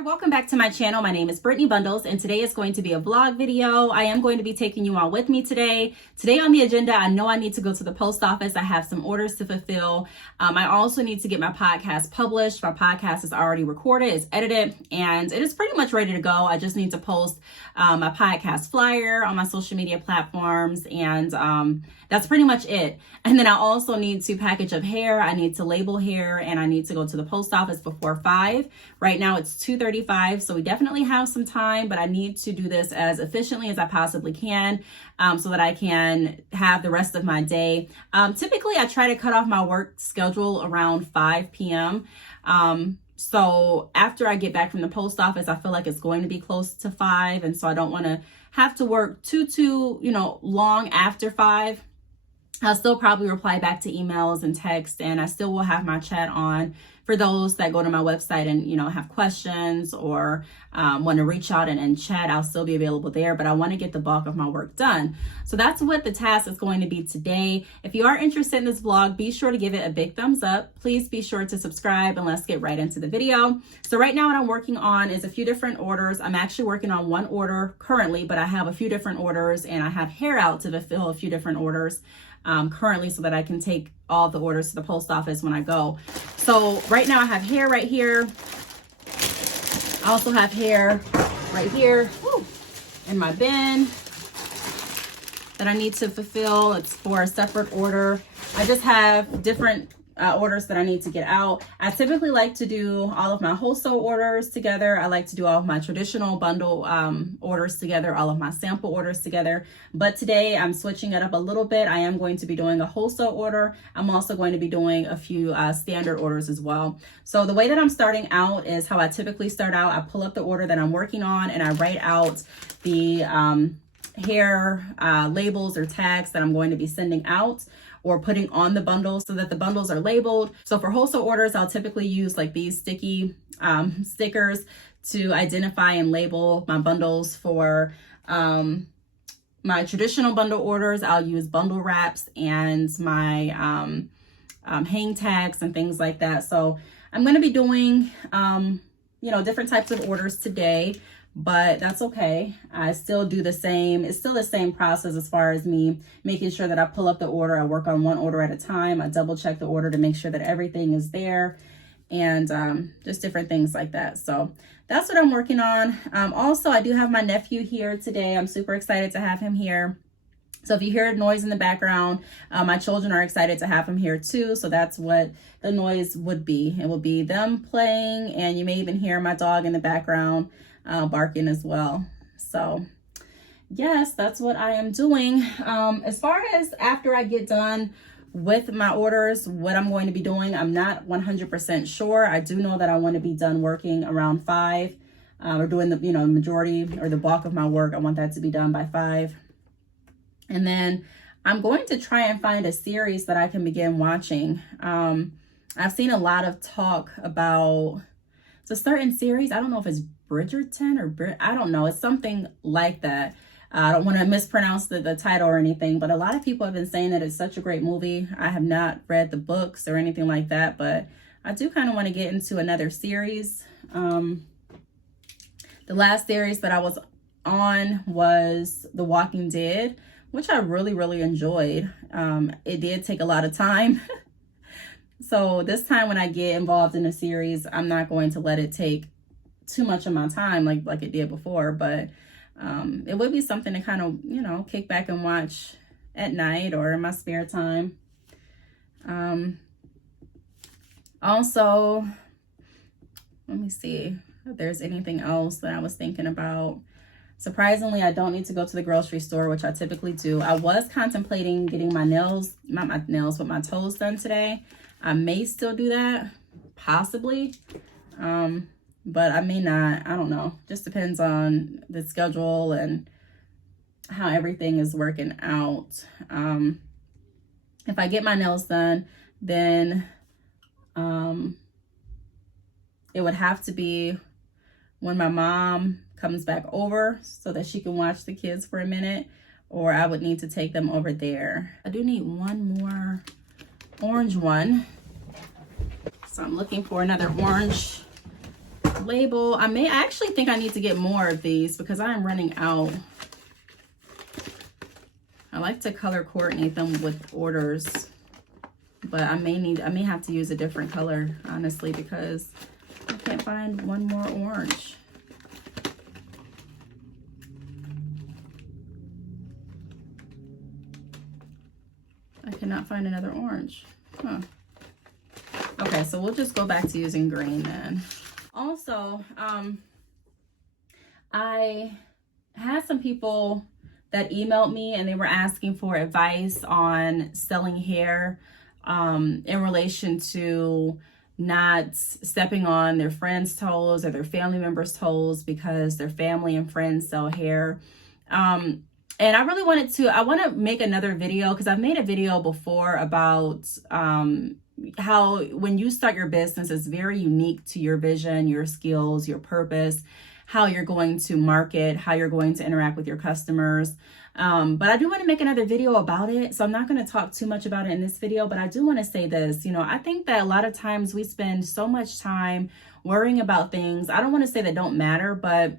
there, welcome back to my channel. My name is Brittney Bundles and today is going to be a vlog video. I am going to be taking you all with me today. Today on the agenda, I know I need to go to the post office. I have some orders to fulfill. I also need to get my podcast published. My podcast is already recorded, it's edited, and it is pretty much ready to go. I just need to post my podcast flyer on my social media platforms, and that's pretty much it. And then I also need to package up hair. I need to label hair, and I need to go to the post office before 5. Right now it's 2:35, so we definitely have some time, but I need to do this as efficiently as I possibly can so that I can have the rest of my day. Typically, I try to cut off my work schedule around 5 p.m. So after I get back from the post office, I feel like it's going to be close to 5, and so I don't want to have to work too long after 5. I'll still probably reply back to emails and text, and I still will have my chat on for those that go to my website and, have questions or want to reach out and chat. I'll still be available there, but I want to get the bulk of my work done. So that's what the task is going to be today. If you are interested in this vlog, be sure to give it a big thumbs up. Please be sure to subscribe, and let's get right into the video. So right now what I'm working on is a few different orders. I'm actually working on one order currently, but I have a few different orders, and I have hair out to fulfill a few different orders currently so that I can take all the orders to the post office when I go. So right now I have hair right here. I also have hair right here in my bin that I need to fulfill. It's for a separate order. I just have different orders that I need to get out. I typically like to do all of my wholesale orders together. I like to do all of my traditional bundle orders together, all of my sample orders together. But today I'm switching it up a little bit. I am going to be doing a wholesale order. I'm also going to be doing a few standard orders as well. So the way that I'm starting out is how I typically start out. I pull up the order that I'm working on, and I write out the hair labels or tags that I'm going to be sending out or putting on the bundles so that the bundles are labeled. So for wholesale orders, I'll typically use like these sticky stickers to identify and label my bundles. For my traditional bundle orders, I'll use bundle wraps and my hang tags and things like that. So I'm going to be doing, different types of orders today, but that's okay. I still do the same. It's still the same process as far as me making sure that I pull up the order. I work on one order at a time. I double check the order to make sure that everything is there, and just different things like that. So that's what I'm working on. Also, I do have my nephew here today. I'm super excited to have him here. So if you hear noise in the background, my children are excited to have him here too. So that's what the noise would be. It will be them playing, and you may even hear my dog in the background barking as well. So yes, that's what I am doing. As far as after I get done with my orders, what I'm going to be doing, I'm not 100% sure. I do know that I want to be done working around 5 or doing the majority or the bulk of my work. I want that to be done by 5. And then I'm going to try and find a series that I can begin watching. I've seen a lot of talk about a certain series. I don't know if it's Bridgerton or I don't know. It's something like that. I don't want to mispronounce the title or anything, but a lot of people have been saying that it's such a great movie. I have not read the books or anything like that, but I do kind of want to get into another series. The last series that I was on was The Walking Dead, which I really, really enjoyed. It did take a lot of time. So this time when I get involved in a series, I'm not going to let it take too much of my time like it did before, but it would be something to kind of, kick back and watch at night or in my spare time. Also, let me see if there's anything else that I was thinking about. Surprisingly, I don't need to go to the grocery store, which I typically do. I was contemplating getting my nails, not my nails, but my toes done today. I may still do that, possibly, but I may not. I don't know. Just depends on the schedule and how everything is working out. If I get my nails done, then it would have to be when my mom comes back over so that she can watch the kids for a minute, or I would need to take them over there. I do need one more orange one. So I'm looking for another orange label. I actually think I need to get more of these because I am running out. I like to color coordinate them with orders, but I may have to use a different color, honestly, because I can't find one more orange. I cannot find another orange. Huh. Okay, so we'll just go back to using green then. Also, I had some people that emailed me and they were asking for advice on selling hair in relation to not stepping on their friends' toes or their family members' toes because their family and friends sell hair. And I really wanted to, I want to make another video because I've made a video before about how when you start your business, it's very unique to your vision, your skills, your purpose, how you're going to market, how you're going to interact with your customers. But I do want to make another video about it. So I'm not going to talk too much about it in this video, but I do want to say this, you know, I think that a lot of times we spend so much time worrying about things. I don't want to say that don't matter, but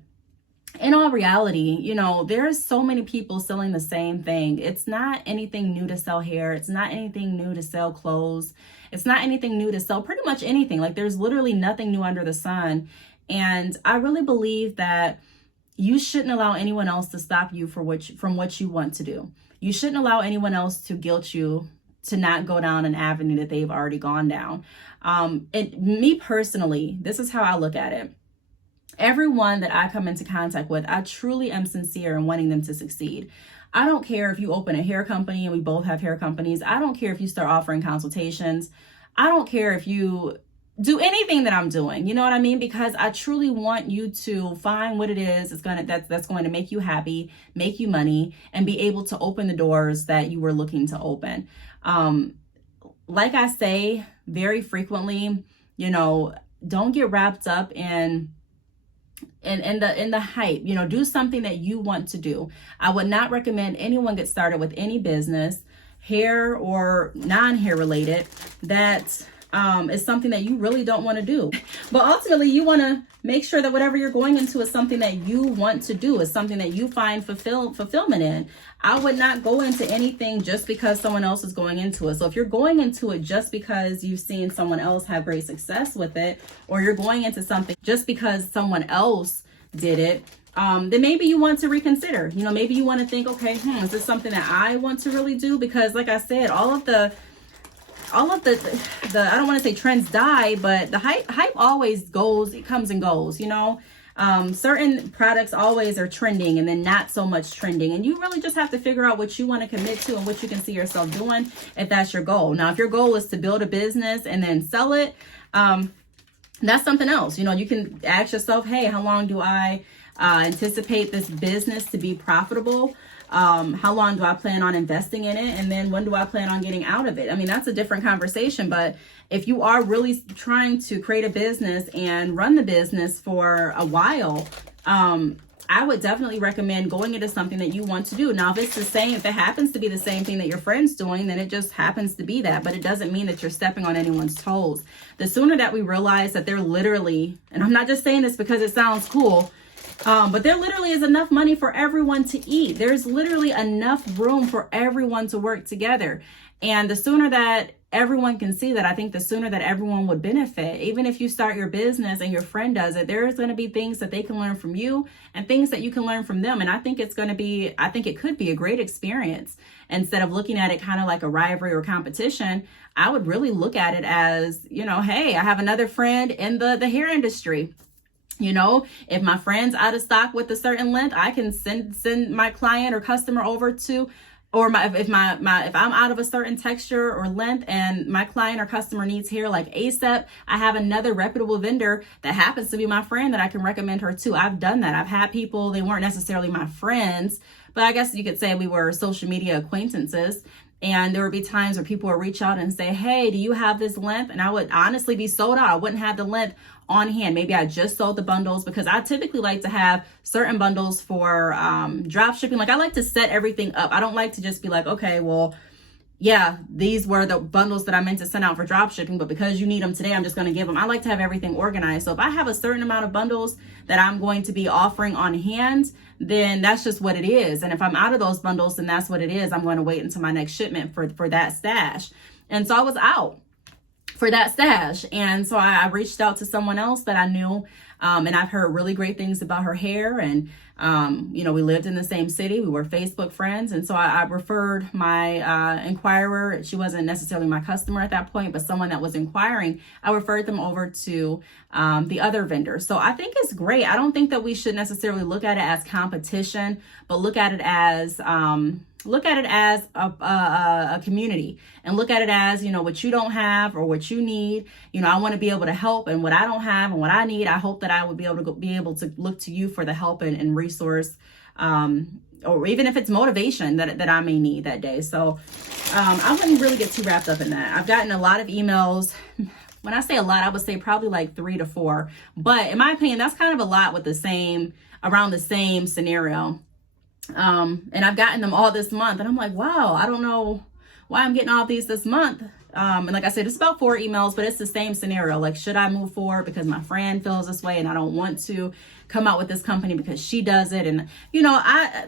in all reality, you know, there's so many people selling the same thing. It's not anything new to sell hair. It's not anything new to sell clothes. It's not anything new to sell pretty much anything. Like there's literally nothing new under the sun. And I really believe that you shouldn't allow anyone else to stop you from what you want to do. You shouldn't allow anyone else to guilt you to not go down an avenue that they've already gone down. And me personally, this is how I look at it. Everyone that I come into contact with, I truly am sincere in wanting them to succeed. I don't care if you open a hair company and we both have hair companies. I don't care if you start offering consultations. I don't care if you do anything that I'm doing, you know what I mean? Because I truly want you to find what it is that's going to make you happy, make you money, and be able to open the doors that you were looking to open. Like I say very frequently, you know, don't get wrapped up in the hype. You know, do something that you want to do. I would not recommend anyone get started with any business, hair or non-hair related, that is something that you really don't want to do. But ultimately, you want to make sure that whatever you're going into is something that you want to do, is something that you find fulfillment in. I would not go into anything just because someone else is going into it. So if you're going into it just because you've seen someone else have great success with it, or you're going into something just because someone else did it, then maybe you want to reconsider. You know, maybe you want to think, okay, is this something that I want to really do? Because like I said, all of the I don't want to say trends die, but the hype always goes, it comes and goes, you know. Certain products always are trending and then not so much trending. And you really just have to figure out what you want to commit to and what you can see yourself doing if that's your goal. Now, if your goal is to build a business and then sell it, that's something else. You know, you can ask yourself, hey, how long do I anticipate this business to be profitable? How long do I plan on investing in it? And then when do I plan on getting out of it? I mean, that's a different conversation. But if you are really trying to create a business and run the business for a while, I would definitely recommend going into something that you want to do. Now, if it's the same, if it happens to be the same thing that your friend's doing, then it just happens to be that. But it doesn't mean that you're stepping on anyone's toes. The sooner that we realize that they're literally, and I'm not just saying this because it sounds cool, but there literally is enough money for everyone to eat. There's literally enough room for everyone to work together. And the sooner that everyone can see that, I think the sooner that everyone would benefit. Even if you start your business and your friend does it, there's going to be things that they can learn from you and things that you can learn from them. And I think it could be a great experience. Instead of looking at it kind of like a rivalry or competition, I would really look at it as, you know, hey, I have another friend in the hair industry. You know, if my friend's out of stock with a certain length, I can send my client or customer over to, or if I'm out of a certain texture or length and my client or customer needs hair like ASAP, I have another reputable vendor that happens to be my friend that I can recommend her to. I've done that. I've had people, they weren't necessarily my friends, but I guess you could say we were social media acquaintances. And there would be times where people would reach out and say, hey, do you have this length? And I would honestly be sold out. I wouldn't have the length on hand. Maybe I just sold the bundles because I typically like to have certain bundles for drop shipping. Like I like to set everything up. I don't like to just be like, okay, well, yeah, these were the bundles that I meant to send out for drop shipping, but because you need them today, I'm just going to give them. I like to have everything organized. So if I have a certain amount of bundles that I'm going to be offering on hand, then that's just what it is. And if I'm out of those bundles, then that's what it is. I'm going to wait until my next shipment for that stash. And so I was out for that stash. And so I reached out to someone else that I knew. And I've heard really great things about her hair. And, you know, we lived in the same city. We were Facebook friends. And so I referred my inquirer. She wasn't necessarily my customer at that point, but someone that was inquiring. I referred them over to the other vendor. So I think it's great. I don't think that we should necessarily look at it as competition, but look at it as a community, and look at it as, you know, what you don't have or what you need. You know, I want to be able to help, and what I don't have and what I need, I hope that I would be able to look to you for the help and resource, or even if it's motivation that I may need that day. So I wouldn't really get too wrapped up in that. I've gotten a lot of emails. When I say a lot, I would say probably like 3 to 4. But in my opinion, that's kind of a lot with around the same scenario. And I've gotten them all this month, and I'm like, wow, I don't know why I'm getting all of these this month. And like I said, it's about 4 emails, but it's the same scenario. Like, should I move forward because my friend feels this way and I don't want to come out with this company because she does it? And, you know,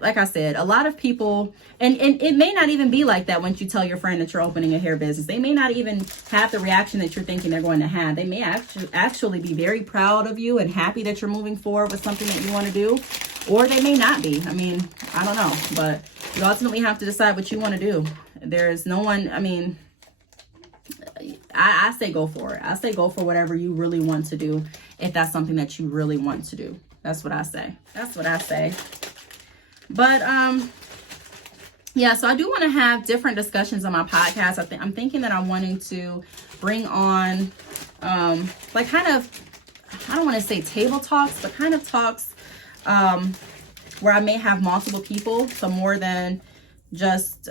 like I said, a lot of people, and it may not even be like that once you tell your friend that you're opening a hair business. They may not even have the reaction that you're thinking they're going to have. They may actually be very proud of you and happy that you're moving forward with something that you want to do, or they may not be. I mean, I don't know, but you ultimately have to decide what you want to do. There's no one, I mean, I say go for it. I say go for whatever you really want to do, if that's something that you really want to do. That's what I say. That's what I say. But yeah, so I do want to have different discussions on my podcast. I'm thinking that I'm wanting to bring on like kind of, I don't want to say table talks, but kind of talks where I may have multiple people, so more than just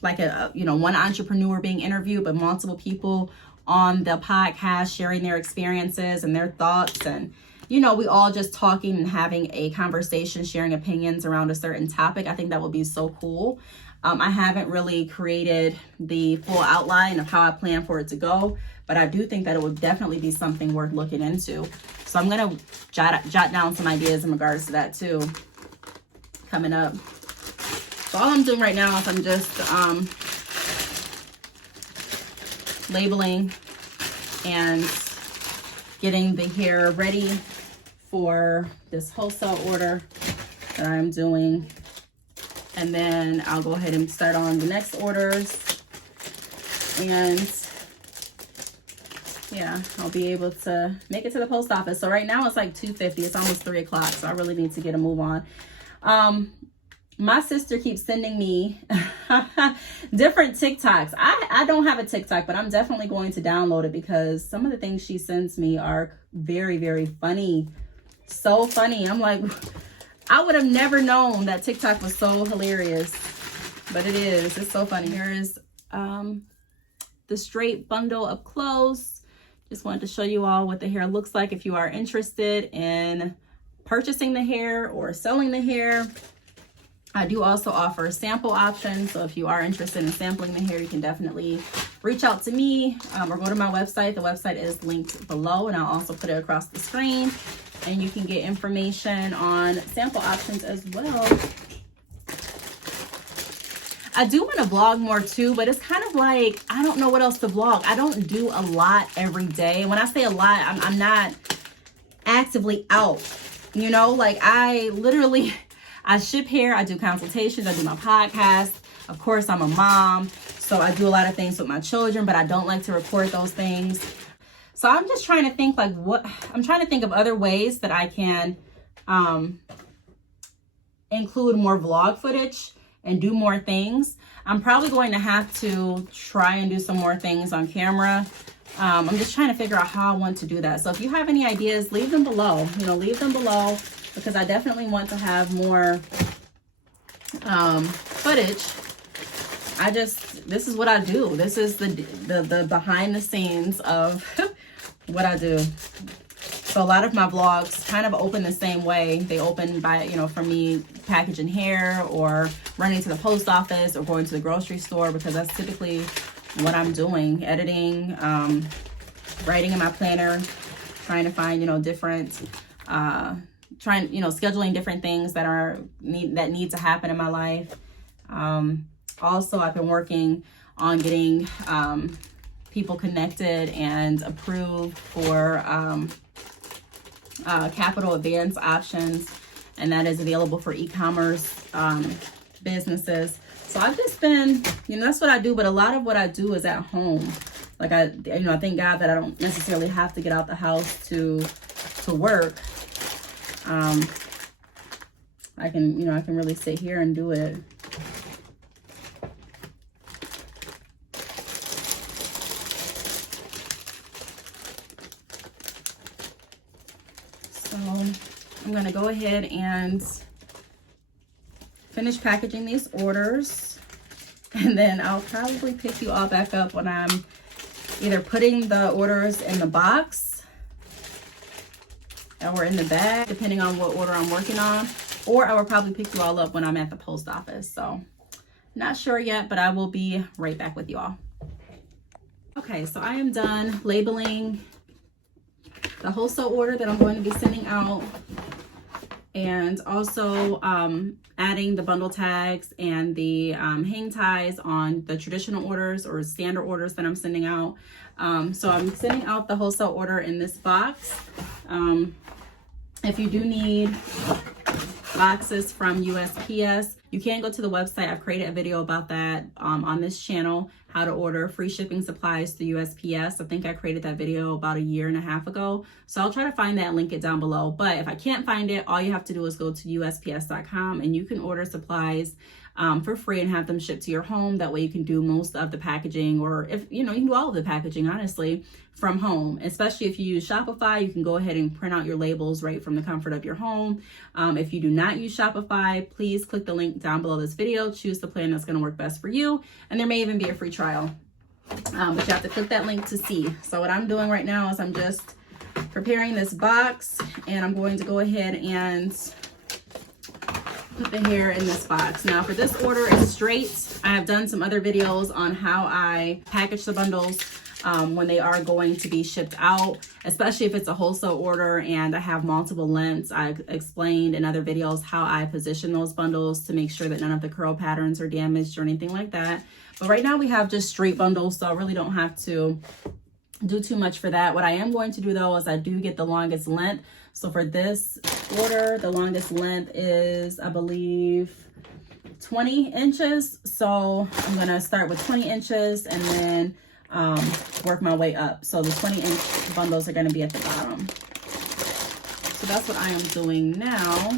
like one entrepreneur being interviewed, but multiple people on the podcast sharing their experiences and their thoughts, and we all just talking and having a conversation, sharing opinions around a certain topic. I think that would be so cool. I haven't really created the full outline of how I plan for it to go, but I do think that it would definitely be something worth looking into. So I'm going to jot down some ideas in regards to that too, coming up. So all I'm doing right now is I'm just labeling and getting the hair ready for this wholesale order that I'm doing. And then I'll go ahead and start on the next orders. And yeah, I'll be able to make it to the post office. So right now it's like 2:50. It's almost 3 o'clock. So I really need to get a move on. My sister keeps sending me different TikToks. I don't have a TikTok, but I'm definitely going to download it because some of the things she sends me are very, very funny. So funny. I'm like, I would have never known that TikTok was so hilarious, but it is. It's so funny. Here is the straight bundle of clothes. Just wanted to show you all what the hair looks like if you are interested in purchasing the hair or selling the hair. I do also offer sample options. So if you are interested in sampling the hair, you can definitely reach out to me or go to my website. The website is linked below, and I'll also put it across the screen. And you can get information on sample options as well. I do want to vlog more too, but it's kind of like, I don't know what else to vlog. I don't do a lot every day. When I say a lot, I'm not actively out, like I ship hair, I do consultations, I do my podcast. Of course, I'm a mom, so I do a lot of things with my children, but I don't like to record those things. So I'm just trying to think I'm trying to think of other ways that I can include more vlog footage and do more things. I'm probably going to have to try and do some more things on camera. I'm just trying to figure out how I want to do that. So if you have any ideas, leave them below. Leave them below, because I definitely want to have more footage. This is what I do. This is the behind the scenes of what I do. So So a lot of my vlogs kind of open the same way. They open by, you know, from me packaging hair or running to the post office or going to the grocery store, because that's typically what I'm doing. Editing, writing in my planner, trying to find, you know, different, scheduling different things that need to happen in my life. Also, I've been working on getting people connected and approved for capital advance options, and that is available for e-commerce businesses. So I've just been, you know, that's what I do, but a lot of what I do is at home. Like I thank God that I don't necessarily have to get out the house to work. I can really sit here and do it. So I'm gonna go ahead and finish packaging these orders, and then I'll probably pick you all back up when I'm either putting the orders in the box or in the bag, depending on what order I'm working on, or I will probably pick you all up when I'm at the post office. So not sure yet, but I will be right back with you all. Okay, so I am done labeling the wholesale order that I'm going to be sending out, and also adding the bundle tags and the hang ties on the traditional orders or standard orders that I'm sending out. So I'm sending out the wholesale order in this box. If you do need boxes from USPS, you can go to the website. I've created a video about that on this channel, how to order free shipping supplies through USPS. I think I created that video about 1.5 years ago. So I'll try to find that and link it down below. But if I can't find it, all you have to do is go to USPS.com and you can order supplies for free and have them shipped to your home. That way you can do most of the packaging, or if you can do all of the packaging, honestly, from home. Especially if you use Shopify, you can go ahead and print out your labels right from the comfort of your home. If you do not use Shopify, please click the link down below this video, choose the plan that's going to work best for you, and there may even be a free trial, but you have to click that link to see. So what I'm doing right now is I'm just preparing this box, and I'm going to go ahead and put the hair in this box. Now for this order, it's straight. I have done some other videos on how I package the bundles when they are going to be shipped out, especially if it's a wholesale order and I have multiple lengths. I've explained in other videos how I position those bundles to make sure that none of the curl patterns are damaged or anything like that. But right now we have just straight bundles, so I really don't have to do too much for that. What I am going to do though is I do get the longest length. So for this order, the longest length is, I believe, 20 inches. So I'm gonna start with 20 inches and then work my way up. So the 20-inch bundles are gonna be at the bottom. So that's what I am doing now.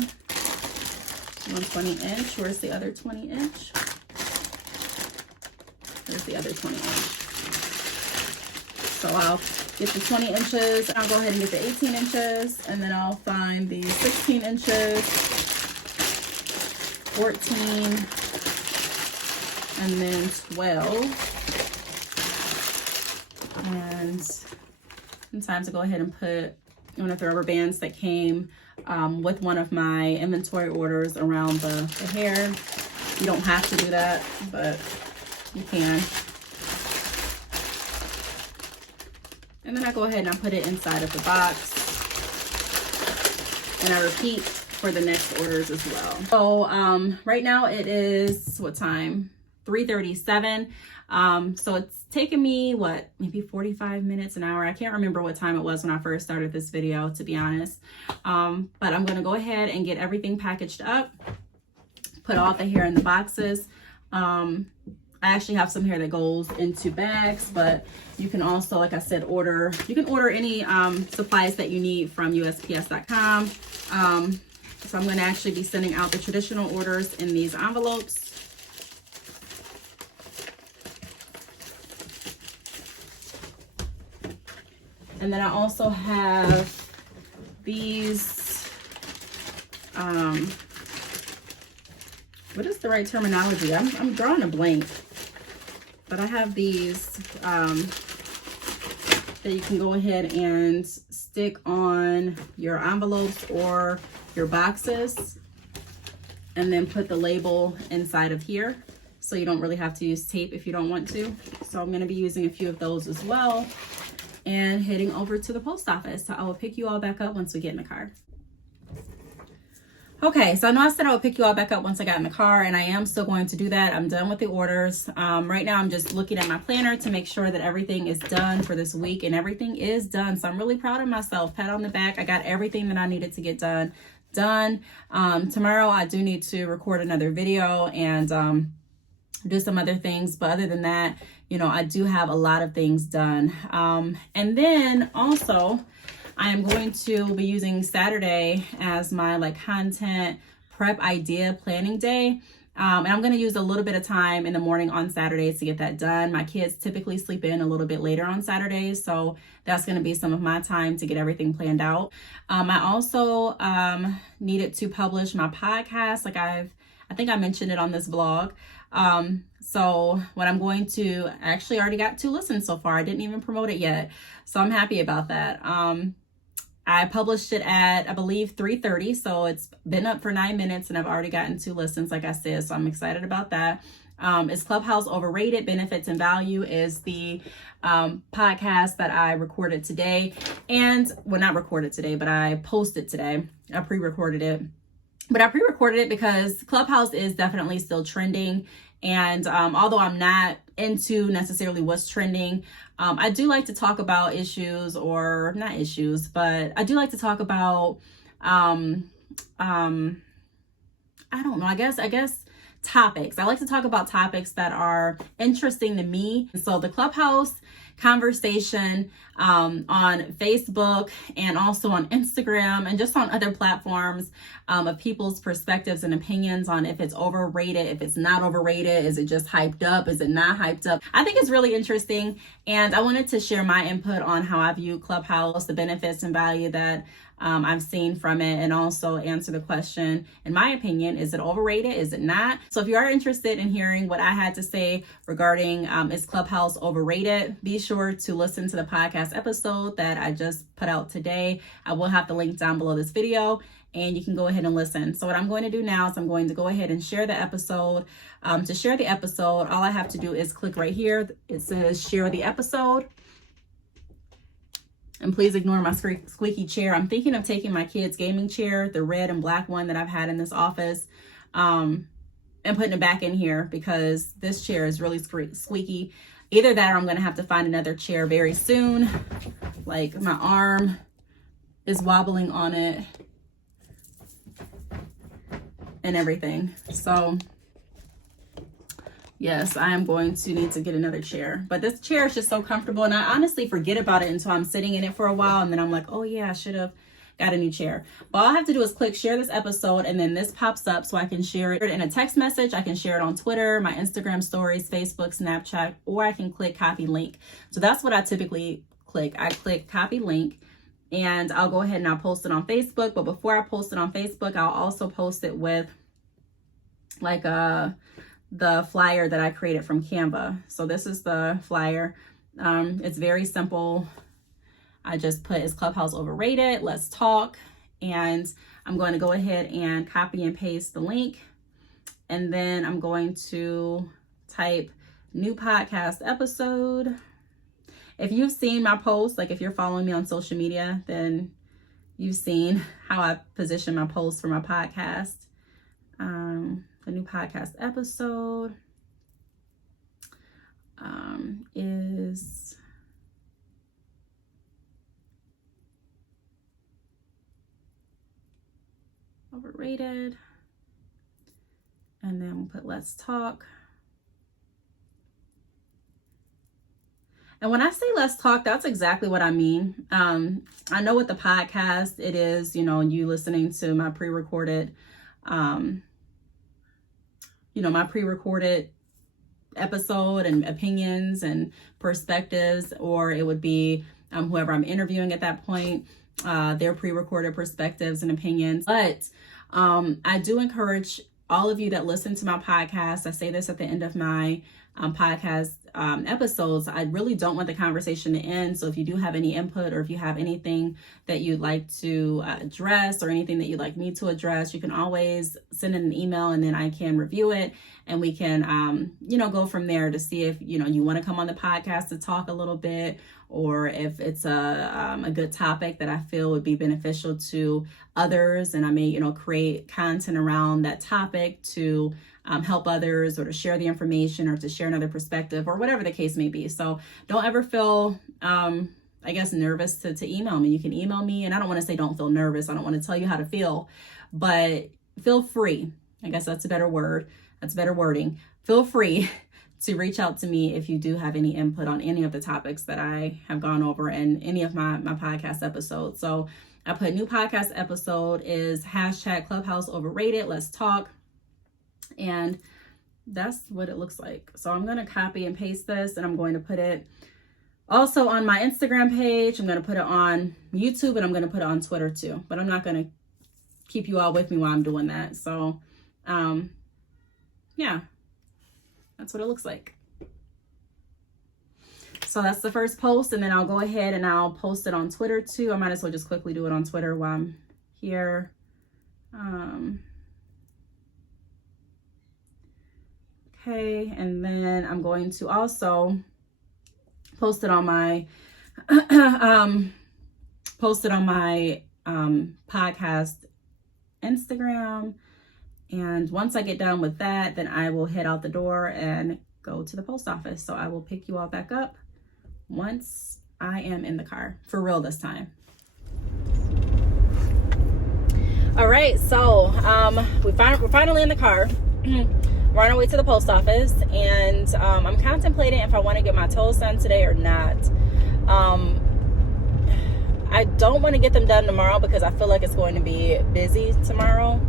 120 inch, where's the other 20 inch? There's the other 20 inch. So I'll get the 20 inches, I'll go ahead and get the 18 inches, and then I'll find the 16 inches, 14, and then 12. And sometimes I go ahead and put one of the rubber bands that came with one of my inventory orders around the hair. You don't have to do that, but you can. And then I go ahead and I put it inside of the box, and I repeat for the next orders as well. So right now it is, what time? 3:37. So it's taken me, maybe 45 minutes, an hour. I can't remember what time it was when I first started this video, to be honest. But I'm gonna go ahead and get everything packaged up, put all the hair in the boxes. I actually have some hair that goes into bags, but you can also, like I said, order any supplies that you need from USPS.com. So I'm gonna actually be sending out the traditional orders in these envelopes. And then I also have these, what is the right terminology? I'm drawing a blank. But I have these that you can go ahead and stick on your envelopes or your boxes, and then put the label inside of here. So you don't really have to use tape if you don't want to. So I'm gonna be using a few of those as well and heading over to the post office. So I will pick you all back up once we get in the car. Okay, so I know I said I would pick you all back up once I got in the car, and I am still going to do that. I'm done with the orders. Right now I'm just looking at my planner to make sure that everything is done for this week, and everything is done. So I'm really proud of myself. Pat on the back. I got everything that I needed to get done. Tomorrow I do need to record another video and do some other things, but other than that, you know, I do have a lot of things done. And then also I am going to be using Saturday as my content prep idea planning day. And I'm going to use a little bit of time in the morning on Saturdays to get that done. My kids typically sleep in a little bit later on Saturdays, so that's going to be some of my time to get everything planned out. I also needed to publish my podcast. I think I mentioned it on this vlog. So what I'm going to, I actually already got 2 listens so far. I didn't even promote it yet, so I'm happy about that. I published it at, I believe, 3:30, so it's been up for 9 minutes and I've already gotten 2 listens, like I said, so I'm excited about that. Is Clubhouse Overrated? Benefits and Value is the podcast that I recorded today. And, well, not recorded today, but I posted today. I pre-recorded it. But I pre-recorded it because Clubhouse is definitely still trending. And although I'm not into necessarily what's trending, I do like to talk about issues, or not issues, but I do like to talk about, I don't know, I guess topics. I like to talk about topics that are interesting to me. So the Clubhouse conversation on Facebook and also on Instagram and just on other platforms of people's perspectives and opinions on if it's overrated, if it's not overrated, is it just hyped up, is it not hyped up? I think it's really interesting, and I wanted to share my input on how I view Clubhouse, the benefits and value that I've seen from it, and also answer the question, in my opinion, is it overrated? Is it not? So if you are interested in hearing what I had to say regarding is Clubhouse overrated, be sure to listen to the podcast episode that I just put out today. I will have the link down below this video, and you can go ahead and listen. So what I'm going to do now is I'm going to go ahead and share the episode. To share the episode, all I have to do is click right here. It says share the episode. And please ignore my squeaky chair. I'm thinking of taking my kids' gaming chair, the red and black one that I've had in this office, and putting it back in here because this chair is really squeaky. Either that or I'm going to have to find another chair very soon. Like, my arm is wobbling on it and everything. So yes, I am going to need to get another chair. But this chair is just so comfortable, and I honestly forget about it until I'm sitting in it for a while, and then I'm like, oh yeah, I should have got a new chair. But all I have to do is click share this episode, and then this pops up so I can share it in a text message. I can share it on Twitter, my Instagram stories, Facebook, Snapchat, or I can click copy link. So that's what I typically click. I click copy link, and I'll go ahead and I'll post it on Facebook. But before I post it on Facebook, I'll also post it with the flyer that I created from Canva. So this is the flyer. It's very simple. I just put, is Clubhouse overrated? Let's talk. And I'm going to go ahead and copy and paste the link. And then I'm going to type new podcast episode. If you've seen my posts, like if you're following me on social media, then you've seen how I position my posts for my podcast. The new podcast episode is overrated, and then we'll put let's talk. And when I say let's talk, that's exactly what I mean. I know with the podcast, it is, you know, you listening to my pre-recorded my pre-recorded episode and opinions and perspectives, or it would be whoever I'm interviewing at that point, their pre-recorded perspectives and opinions. But I do encourage all of you that listen to my podcast. I say this at the end of my podcast episodes, I really don't want the conversation to end. So if you do have any input, or if you have anything that you'd like to address, or anything that you'd like me to address, you can always send in an email, and then I can review it, and we can, go from there to see if, you want to come on the podcast to talk a little bit, or if it's a good topic that I feel would be beneficial to others, and I may, create content around that topic to help others, or to share the information, or to share another perspective, or whatever the case may be. So don't ever feel, nervous to email me. You can email me, and I don't want to say don't feel nervous. I don't want to tell you how to feel, but feel free. I guess that's a better word. That's better wording. Feel free to reach out to me if you do have any input on any of the topics that I have gone over in any of my podcast episodes. So I put new podcast episode is #Clubhouse overrated. Let's talk. And that's what it looks like. So I'm going to copy and paste this, and I'm going to put it also on my Instagram page. I'm going to put it on YouTube, and I'm going to put it on Twitter too. But I'm not going to keep you all with me while I'm doing that. So, yeah, that's what it looks like. So that's the first post, and then I'll go ahead and I'll post it on Twitter too. I might as well just quickly do it on Twitter while I'm here. Okay, and then I'm going to also post it on my podcast Instagram. And once I get done with that, then I will head out the door and go to the post office. So I will pick you all back up once I am in the car, for real this time. All right, so we're finally in the car. We're on our way to the post office, and I'm contemplating if I want to get my toes done today or not. I don't want to get them done tomorrow because I feel like it's going to be busy tomorrow.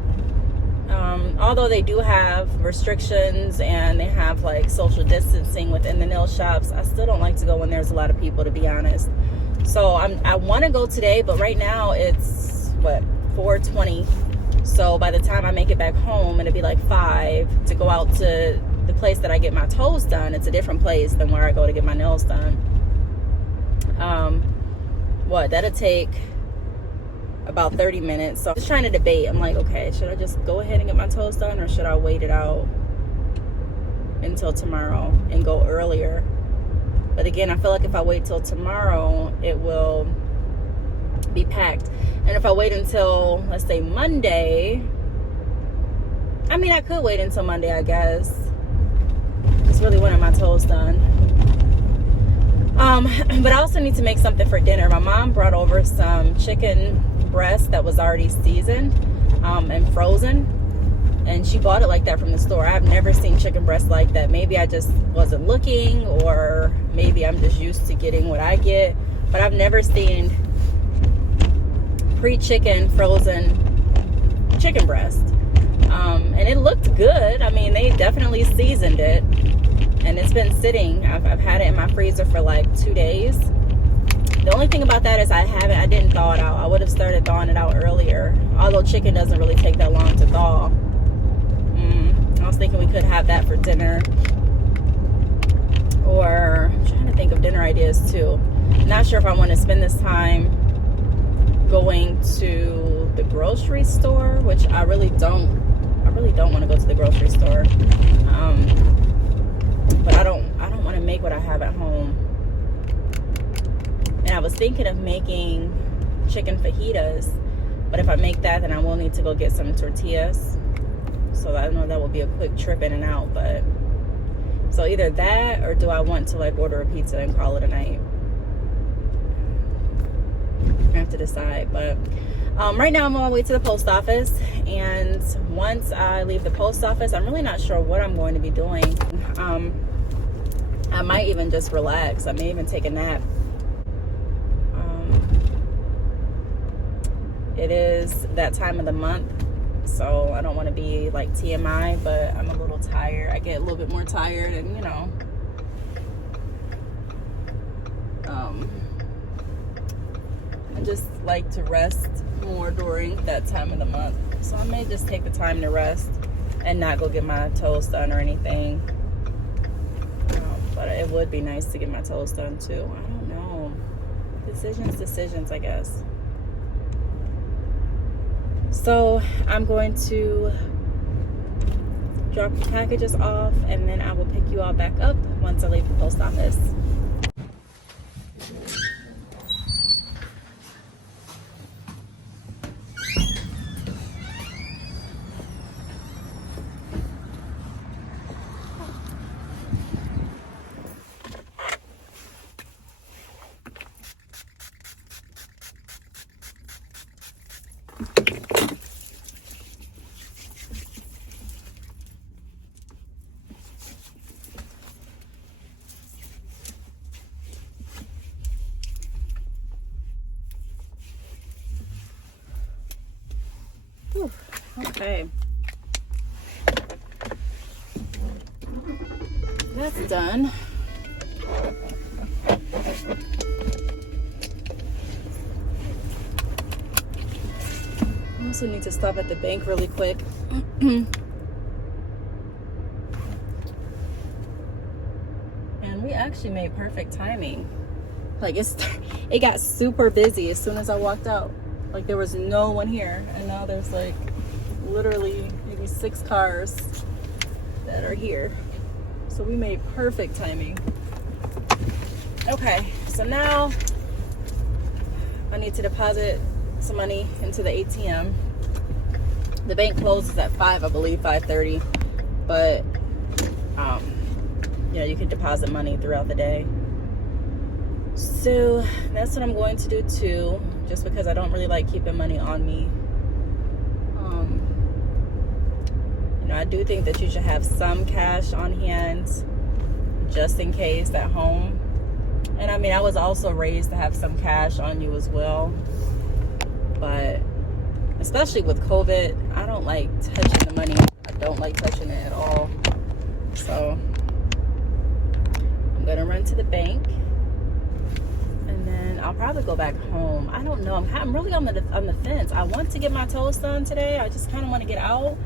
Although they do have restrictions and they have like social distancing within the nail shops, I still don't like to go when there's a lot of people, to be honest. So I want to go today, but right now it's 4:20. So by the time I make it back home, it'll be like 5 to go out to the place that I get my toes done. It's a different place than where I go to get my nails done. That'll take about 30 minutes. So I'm just trying to debate. I'm like, okay, should I just go ahead and get my toes done, or should I wait it out until tomorrow and go earlier? But again, I feel like if I wait till tomorrow, it will be packed. And if I wait until, let's say, Monday, I could wait until Monday, I guess. Just really wanted my toes done. But I also need to make something for dinner. My mom brought over some chicken breast that was already seasoned and frozen, and she bought it like that from the store. I've never seen chicken breast like that. Maybe I just wasn't looking, or maybe I'm just used to getting what I get, but I've never seen pre-chicken frozen chicken breast, and it looked good. They definitely seasoned it, and it's been sitting. I've had it in my freezer for like 2 days. The only thing about that is I didn't thaw it out. I would have started thawing it out earlier, although chicken doesn't really take that long to thaw. I was thinking we could have that for dinner, or I'm trying to think of dinner ideas too. Not sure if I want to spend this time going to the grocery store, which I really don't want to go to the grocery store. But I don't want to make what I have at home. And I was thinking of making chicken fajitas, but if I make that, then I will need to go get some tortillas. So I know that will be a quick trip in and out, but so either that, or do I want to like order a pizza and call it a night? I have to decide. But right now I'm on my way to the post office, and once I leave the post office, I'm really not sure what I'm going to be doing. I might even just relax. I may even take a nap. It is that time of the month, so I don't want to be like TMI, but I'm a little tired. I get a little bit more tired, and I just like to rest more during that time of the month. So I may just take the time to rest and not go get my toes done or anything. But it would be nice to get my toes done too. I don't know. Decisions, I guess. So I'm going to drop the packages off, and then I will pick you all back up once I leave the post office. Whew, okay. That's done. I also need to stop at the bank really quick. And we actually made perfect timing. Like it got super busy as soon as I walked out. Like there was no one here, and now there's like literally maybe 6 cars that are here. So we made perfect timing. Okay, so now I need to deposit some money into the ATM. The bank closes at 5, I believe, 5:30. But you know, you can deposit money throughout the day. So that's what I'm going to do too, just because I don't really like keeping money on me. You know, I do think that you should have some cash on hand just in case at home. And I mean, I was also raised to have some cash on you as well. But especially with COVID, I don't like touching the money. I don't like touching it at all. So I'm gonna run to the bank, and then I'll probably go back home. I don't know. I'm really on the fence. I want to get my toes done today. I just kind of want to get out,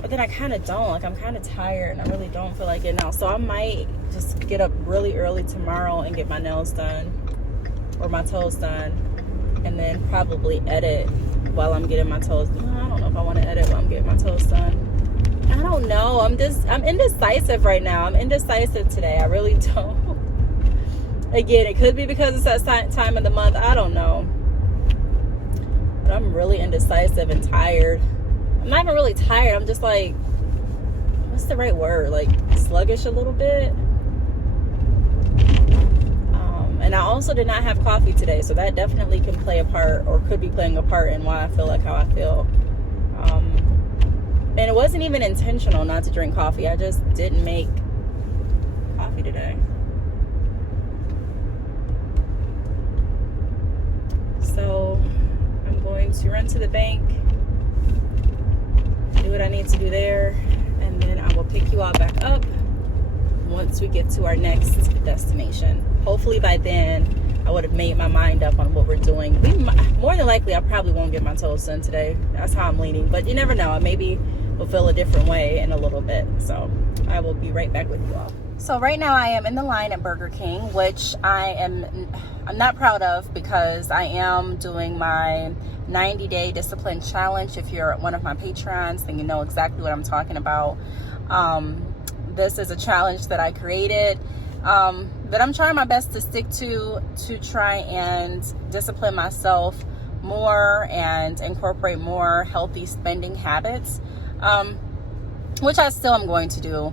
but then I kind of don't. Like, I'm kind of tired, and I really don't feel like getting out. So I might just get up really early tomorrow and get my nails done or my toes done, and then probably edit while I'm getting my toes done. I don't know if I want to edit while I'm getting my toes done. I don't know. I'm indecisive right now. I'm indecisive today. I really don't. Again, it could be because it's that time of the month. I don't know. But I'm really indecisive and tired. I'm not even really tired. I'm just like, what's the right word? Like sluggish a little bit. And I also did not have coffee today, so that definitely can play a part, or could be playing a part in why I feel like how I feel. And it wasn't even intentional not to drink coffee. I just didn't make coffee today. So I'm going to run to the bank, do what I need to do there, and then I will pick you all back up once we get to our next destination. Hopefully by then I would have made my mind up on what we're doing. More than likely I probably won't get my toes done today. That's how I'm leaning, but you never know. Maybe we'll feel a different way in a little bit. So I will be right back with you all. So right now I am in the line at Burger King, which I'm not proud of, because I am doing my 90-day discipline challenge. If you're one of my patrons, then you know exactly what I'm talking about. This is a challenge that I created, that I'm trying my best to stick to try and discipline myself more and incorporate more healthy spending habits, which I still am going to do.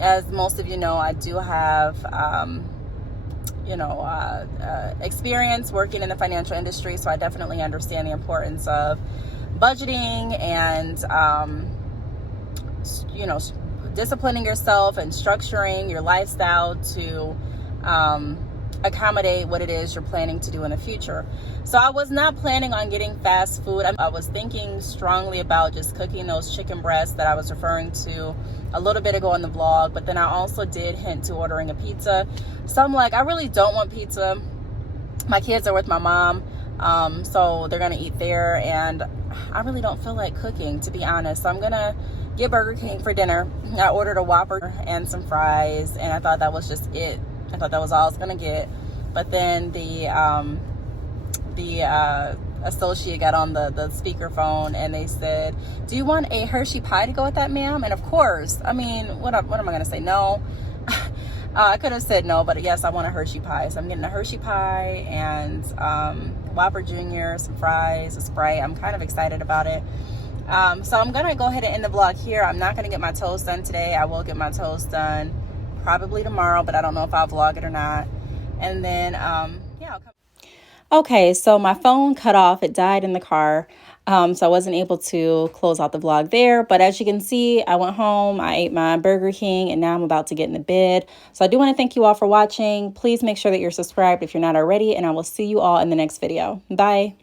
As most of you know, I do have experience working in the financial industry, so I definitely understand the importance of budgeting and disciplining yourself and structuring your lifestyle to accommodate what it is you're planning to do in the future. So I was not planning on getting fast food. I was thinking strongly about just cooking those chicken breasts that I was referring to a little bit ago in the vlog, but then I also did hint to ordering a pizza. So I'm like, I really don't want pizza. My kids are with my mom, so they're gonna eat there, and I really don't feel like cooking, to be honest. So I'm gonna get Burger King for dinner. I ordered a Whopper and some fries, and I thought that was just it. I thought that was all I was gonna get. But then the associate got on the speakerphone, and they said, "Do you want a Hershey pie to go with that, ma'am?" And of course, I mean, what am I gonna say? No. I could have said no, but yes, I want a Hershey pie. So I'm getting a Hershey pie and Whopper Jr., some fries, a Sprite. I'm kind of excited about it. So I'm gonna go ahead and end the vlog here. I'm not gonna get my toes done today. I will get my toes done probably tomorrow, but I don't know if I'll vlog it or not. And then yeah, I'll come. Okay, so my phone cut off. It died in the car. So I wasn't able to close out the vlog there. But as you can see, I went home, I ate my Burger King, and now I'm about to get into bed. So I do want to thank you all for watching. Please make sure that you're subscribed if you're not already, and I will see you all in the next video. Bye.